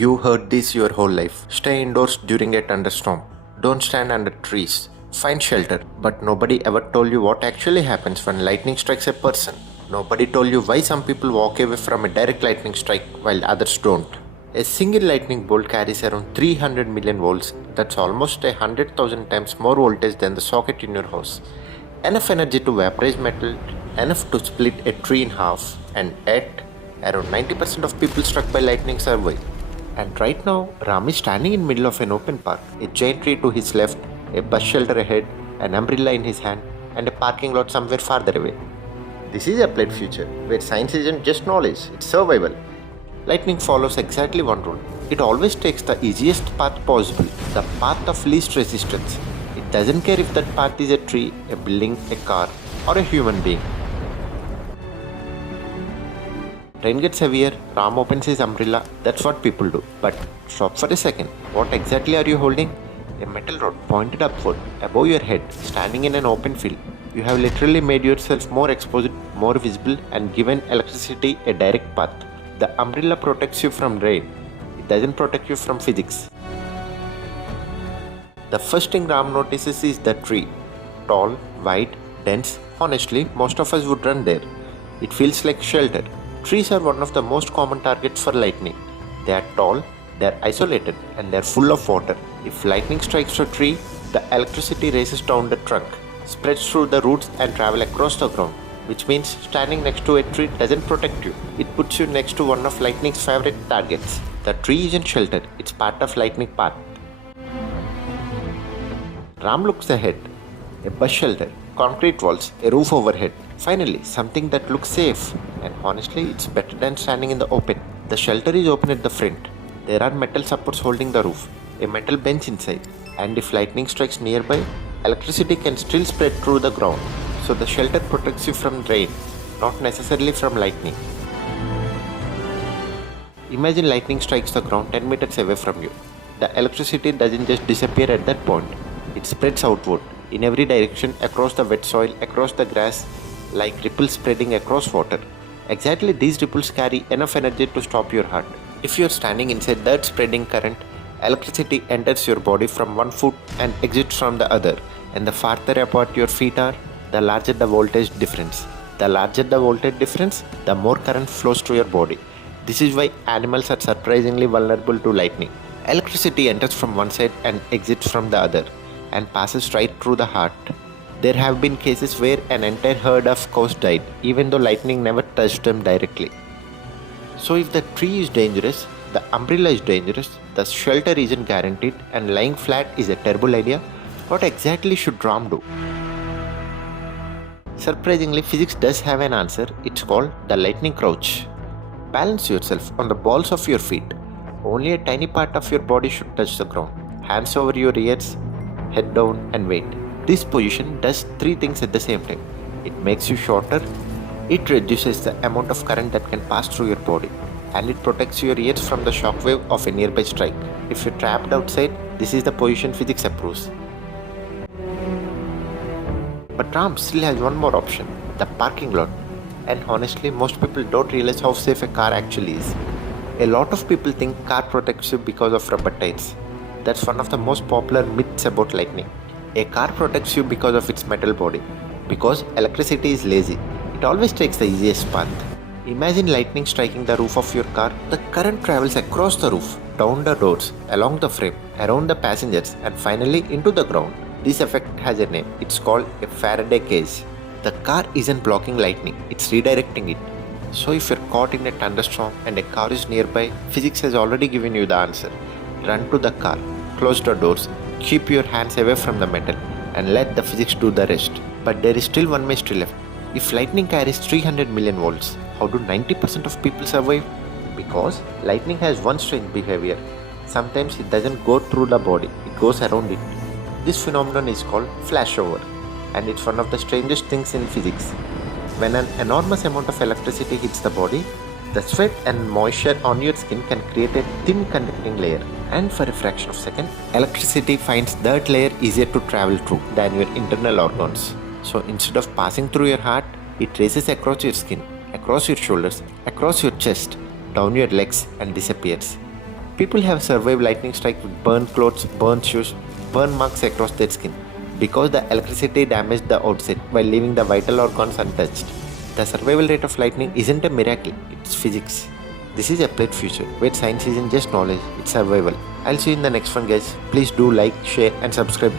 You heard this your whole life. Stay indoors during a thunderstorm. Don't stand under trees. Find shelter. But nobody ever told you what actually happens when lightning strikes a person. Nobody told you why some people walk away from a direct lightning strike while others don't. A single lightning bolt carries around 300 million volts. That's almost 100,000 times more voltage than the socket in your house. Enough energy to vaporize metal, enough to split a tree in half, and yet around 90% of people struck by lightning survive. And right now, Ram is standing in the middle of an open park, a giant tree to his left, a bus shelter ahead, an umbrella in his hand, and a parking lot somewhere farther away. This is a applied future, where science isn't just knowledge, it's survival. Lightning follows exactly one rule. It always takes the easiest path possible, the path of least resistance. It doesn't care if that path is a tree, a building, a car, or a human being. Rain gets heavier, Ram opens his umbrella, that's what people do. But stop for a second, what exactly are you holding? A metal rod pointed upward, above your head, standing in an open field. You have literally made yourself more exposed, more visible, and given electricity a direct path. The umbrella protects you from rain, it doesn't protect you from physics. The first thing Ram notices is the tree. Tall, wide, dense, honestly, most of us would run there. It feels like shelter. Trees are one of the most common targets for lightning. They are tall, they are isolated, and they are full of water. If lightning strikes a tree, the electricity races down the trunk, spreads through the roots and travels across the ground, which means standing next to a tree doesn't protect you. It puts you next to one of lightning's favorite targets. The tree isn't sheltered, it's part of lightning path. Ram looks ahead. A bus shelter, concrete walls, a roof overhead. Finally, something that looks safe. And honestly, it's better than standing in the open. The shelter is open at the front. There are metal supports holding the roof, a metal bench inside. And if lightning strikes nearby, electricity can still spread through the ground. So the shelter protects you from rain, not necessarily from lightning. Imagine lightning strikes the ground 10 meters away from you. The electricity doesn't just disappear at that point. It spreads outward, in every direction, across the wet soil, across the grass, like ripples spreading across water. Exactly these ripples carry enough energy to stop your heart. If you're standing inside that spreading current, electricity enters your body from one foot and exits from the other. And the farther apart your feet are, the larger the voltage difference. The larger the voltage difference, the more current flows through your body. This is why animals are surprisingly vulnerable to lightning. Electricity enters from one side and exits from the other, and passes right through the heart. There have been cases where an entire herd of cows died, even though lightning never touched them directly. So if the tree is dangerous, the umbrella is dangerous, the shelter isn't guaranteed, and lying flat is a terrible idea, what exactly should Ram do? Surprisingly, physics does have an answer. It's called the lightning crouch. Balance yourself on the balls of your feet. Only a tiny part of your body should touch the ground. Hands over your ears, head down, and wait. This position does three things at the same time. It makes you shorter, it reduces the amount of current that can pass through your body, and it protects your ears from the shockwave of a nearby strike. If you're trapped outside, this is the position physics approves. But Ram still has one more option, the parking lot. And honestly, most people don't realize how safe a car actually is. A lot of people think car protects you because of rubber tires. That's one of the most popular myths about lightning. A car protects you because of its metal body. Because electricity is lazy. It always takes the easiest path. Imagine lightning striking the roof of your car. The current travels across the roof, down the doors, along the frame, around the passengers, and finally into the ground. This effect has a name. It's called a Faraday cage. The car isn't blocking lightning, it's redirecting it. So if you're caught in a thunderstorm and a car is nearby, physics has already given you the answer. Run to the car, close the doors, keep your hands away from the metal, and let the physics do the rest. But there is still one mystery left. If lightning carries 300 million volts, how do 90% of people survive? Because lightning has one strange behavior. Sometimes it doesn't go through the body, it goes around it. This phenomenon is called flashover, and it's one of the strangest things in physics. When an enormous amount of electricity hits the body, the sweat and moisture on your skin can create a thin conducting layer, and for a fraction of a second, electricity finds that layer easier to travel through than your internal organs. So instead of passing through your heart, it races across your skin, across your shoulders, across your chest, down your legs, and disappears. People have survived lightning strike with burned clothes, burned shoes, burn marks across their skin because the electricity damaged the outside while leaving the vital organs untouched. The survival rate of lightning isn't a miracle, it's physics. This is a played future where science isn't just knowledge, it's survival. I'll see you in the next one, guys. Please do like, share, and subscribe.